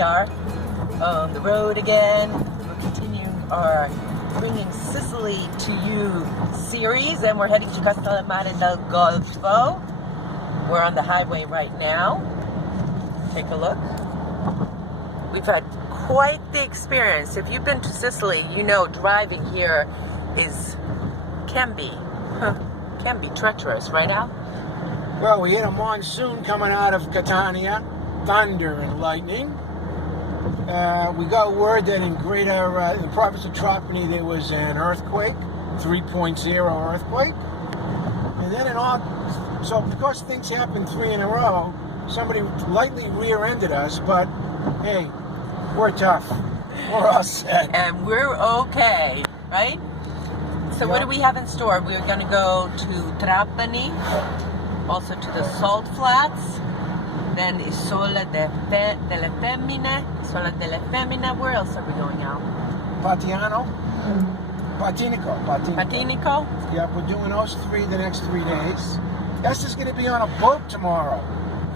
we are on the road again. We're continuing our Bringing Sicily to You series, and we're heading to Castellammare del Golfo. We're on the highway right now. Take a look. We've had quite the experience. If you've been to Sicily, you know driving here can be treacherous, right, Al? Well, we hit a monsoon coming out of Catania, thunder and lightning. We got word that in the province of Trapani there was an earthquake, 3.0 earthquake. And then so because things happened 3 in a row, somebody lightly rear-ended us, but hey, we're tough. We're all set. And we're okay, right? So what do we have in store? We're going to go to Trapani, also to the Salt Flats, then Isola delle Femmine. Where else are we going now? Patinico. Yeah, we're doing those three the next 3 days. Esther's going to be on a boat tomorrow.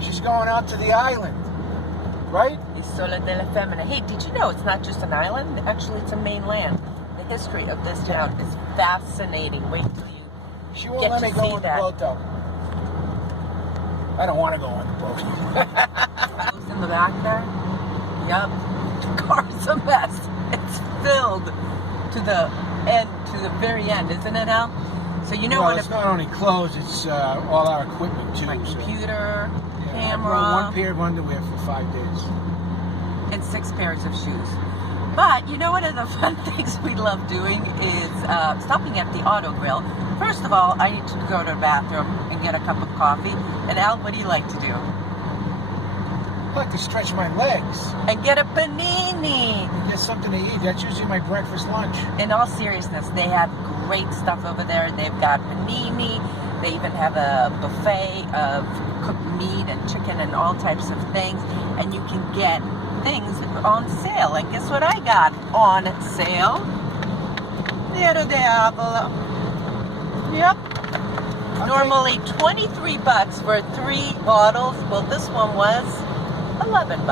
She's going out to the island, right? Isola delle Femmine. Hey, did you know it's not just an island? Actually, it's a mainland. The history of this town is fascinating. Wait till you She won't let me go on the boat, though. I don't want to go on the boat. Who's in the back there? Yep. The car's a mess. It's filled to the end, to the very end, isn't it, Al? So you know well, it's not only clothes, it's all our equipment, too. My computer, camera. I brought 1 pair of underwear for 5 days. And 6 pairs of shoes. But you know, one of the fun things we love doing is stopping at the Autogrill. First of all, I need to go to the bathroom and get a cup of coffee. And Al, what do you like to do? I like to stretch my legs. And get a panini. And get something to eat. That's usually my breakfast lunch. In all seriousness, they have great stuff over there. They've got panini. They even have a buffet of cooked meat and chicken and all types of things. And you can get things on sale. And guess what I got on sale? Nero Diavolo. Yep. Okay. Normally $23 for 3 bottles. Well, this one was $11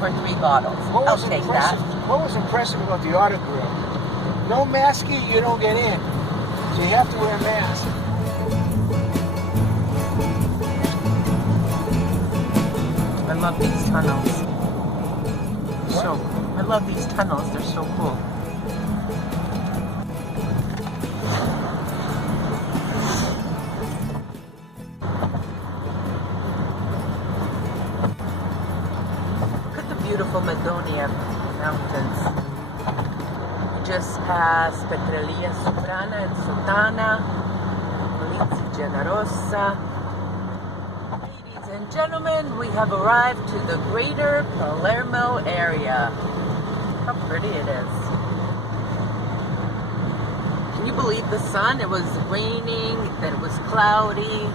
for 3 bottles. I'll take that. What was impressive about the Autogrill? No masking, you don't get in. So you have to wear a mask. I love these tunnels. I love these tunnels. They're so cool. Beautiful Madonie mountains. We just passed Petralia Soprana and Sotana, Polizzi Generosa. Ladies and gentlemen, we have arrived to the greater Palermo area. How pretty it is. Can you believe the sun? It was raining, then it was cloudy,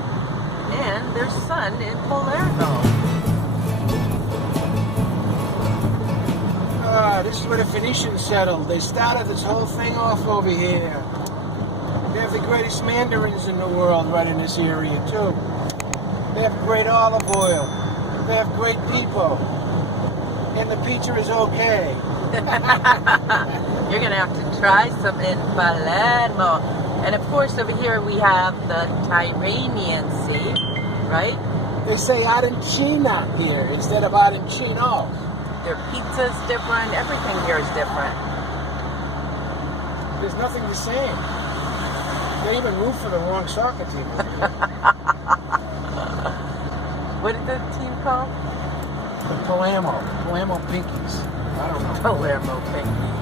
and there's sun in Palermo. This is where the Phoenicians settled. They started this whole thing off over here. They have the greatest mandarins in the world right in this area, too. They have great olive oil. They have great people. And the pizza is okay. You're going to have to try some in Palermo. And of course, over here we have the Tyrrhenian Sea, right? They say arancina here instead of arancino. Their pizza's different. Everything here is different. There's nothing the same. They even root for the wrong soccer team. What is the team called? The Palermo Pinkies. I don't know. Palermo Pinkies.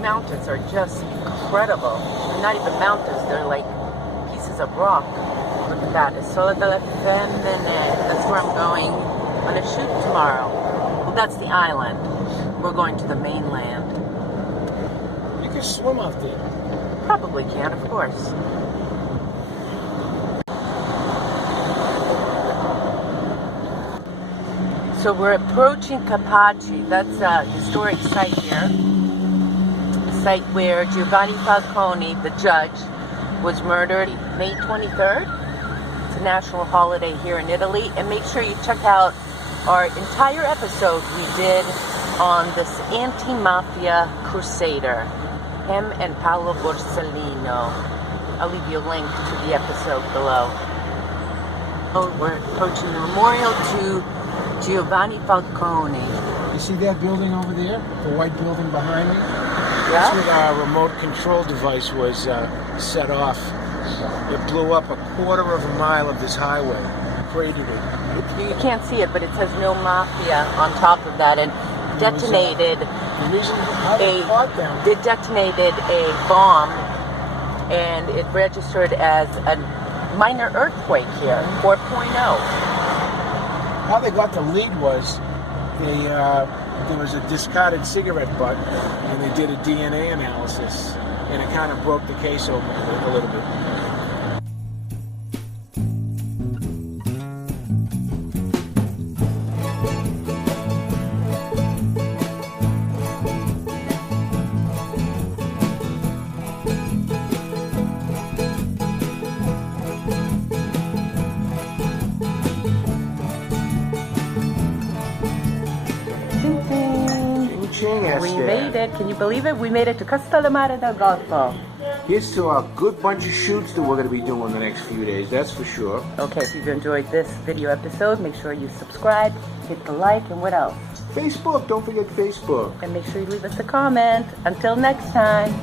Mountains are just incredible. They're not even mountains, they're like pieces of rock. Look at that. Isola delle Femmine. That's where I'm going on a shoot tomorrow. Well, that's the island. We're going to the mainland. You can swim out there. Probably can, of course. So we're approaching Capaci. That's a historic site here. A site where Giovanni Falcone, the judge, was murdered May 23rd. It's a national holiday here in Italy. And make sure you check out our entire episode we did on this anti-mafia crusader, him and Paolo Borsellino. I'll leave you a link to the episode below. We're approaching the memorial to Giovanni Falcone. You see that building over there? The white building behind me? Yeah. That's where our remote control device was set off. It blew up 1/4 mile of this highway. Cratered it. You can't see it, but it says no mafia on top of that, and detonated they detonated a bomb, and it registered as a minor earthquake here, 4.0. How they got the lead was there was a discarded cigarette butt, and they did a DNA analysis, and it kind of broke the case open a little bit. We made it. Can you believe it? We made it to Castellammare del Golfo. Here's to a good bunch of shoots that we're going to be doing the next few days, that's for sure. Okay, if you've enjoyed this video episode, make sure you subscribe, hit the like, and what else? Facebook, don't forget Facebook. And make sure you leave us a comment. Until next time.